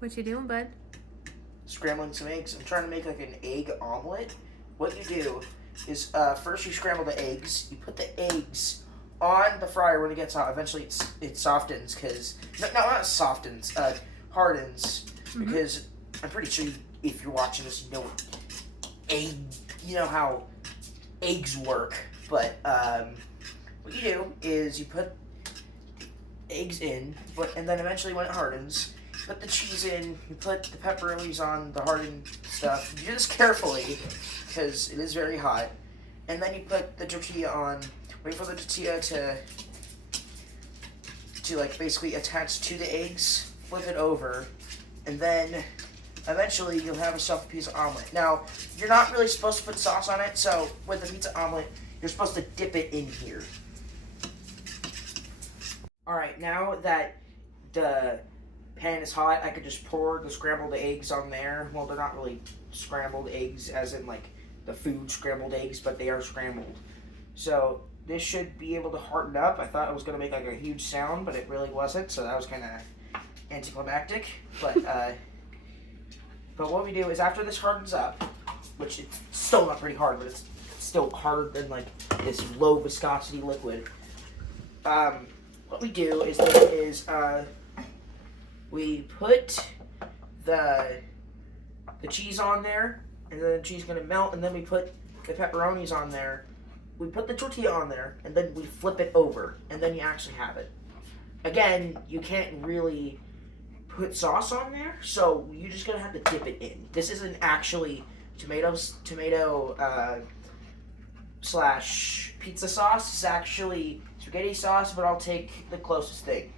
What you doing, bud? Scrambling some eggs. I'm trying to make like an egg omelet. What you do is first you scramble the eggs. You put the eggs on the fryer when it gets hot. Eventually it softens because not softens, hardens because I'm pretty sure if you're watching this you know how eggs work. But what you do is you put eggs in, and then eventually when it hardens, put the cheese in, you put the pepperonis on the hardened stuff. You do this carefully because it is very hot. And then you put the tortilla on, wait for the tortilla to like basically attach to the eggs, flip it over, and then eventually you'll have a stuffed pizza omelet. Now, you're not really supposed to put sauce on it, so with the pizza omelet, you're supposed to dip it in here. Alright, now that the pan is hot, I could just pour the scrambled eggs on there. Well, they're not really scrambled eggs as in like the food scrambled eggs, but they are scrambled. So this should be able to harden up. I thought it was going to make like a huge sound, but it really wasn't, so that was kind of anticlimactic. But what we do is after this hardens up, which it's still not pretty hard, but it's still harder than like this low viscosity liquid. What we do is we put the cheese on there, and then the cheese is gonna melt, and then we put the pepperonis on there. We put the tortilla on there, and then we flip it over, and then you actually have it. Again, you can't really put sauce on there, so you're just gonna have to dip it in. This isn't actually tomato slash pizza sauce. It's actually spaghetti sauce, but I'll take the closest thing.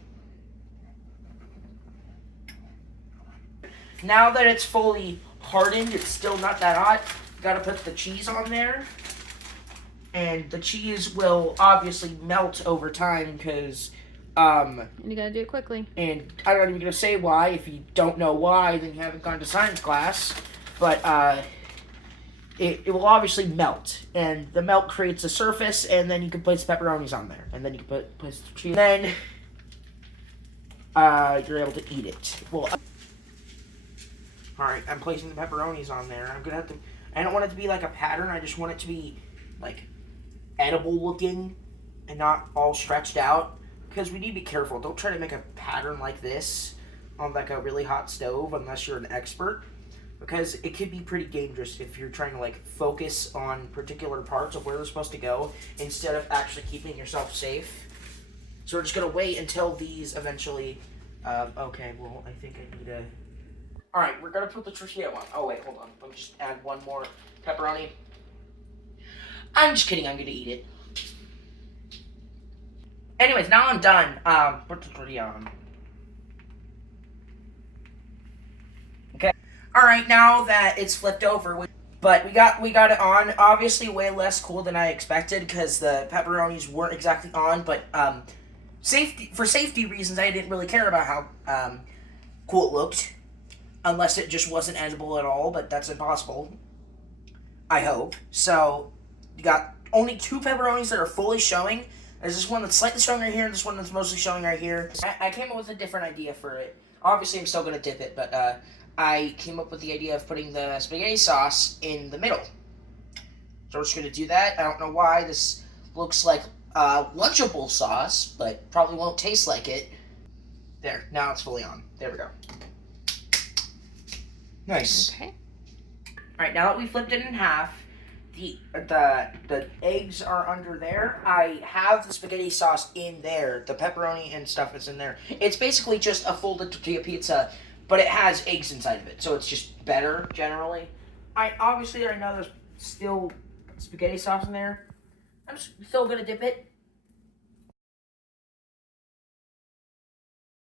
Now that it's fully hardened, it's still not that hot. You gotta put the cheese on there. And the cheese will obviously melt over time because and you gotta do it quickly. And I'm not even gonna say why. If you don't know why, then you haven't gone to science class. But it will obviously melt, and the melt creates a surface, and then you can place pepperonis on there, and then you can place the cheese. Then you're able to eat it. Well, all right, I'm placing the pepperonis on there. I'm gonna have to. I don't want it to be like a pattern. I just want it to be like edible looking and not all stretched out. Because we need to be careful. Don't try to make a pattern like this on like a really hot stove unless you're an expert. Because it could be pretty dangerous if you're trying to like focus on particular parts of where they're supposed to go instead of actually keeping yourself safe. So we're just gonna wait until these eventually. Okay, well I think I need a. All right, we're gonna put the tortilla on. Oh wait, hold on. Let me just add one more pepperoni. I'm just kidding. I'm gonna eat it. Anyways, now I'm done. Put the tortilla on. Okay. All right, now that it's flipped over, but we got it on. Obviously, way less cool than I expected because the pepperonis weren't exactly on. But for safety reasons, I didn't really care about how cool it looked, unless it just wasn't edible at all. But that's impossible. I hope. So you got only 2 pepperonis that are fully showing. There's this one that's slightly showing right here, and this one that's mostly showing right here. I came up with a different idea for it. Obviously, I'm still going to dip it, but I came up with the idea of putting the spaghetti sauce in the middle. So we're just going to do that. I don't know why this looks like Lunchable sauce, but probably won't taste like it. There, now it's fully on. There we go. Nice. Okay. All right, now that we flipped it in half, the eggs are under there. I have the spaghetti sauce in there. The pepperoni and stuff is in there. It's basically just a folded tortilla pizza, but it has eggs inside of it, so it's just better generally. I know there's still spaghetti sauce in there. I'm still gonna dip it.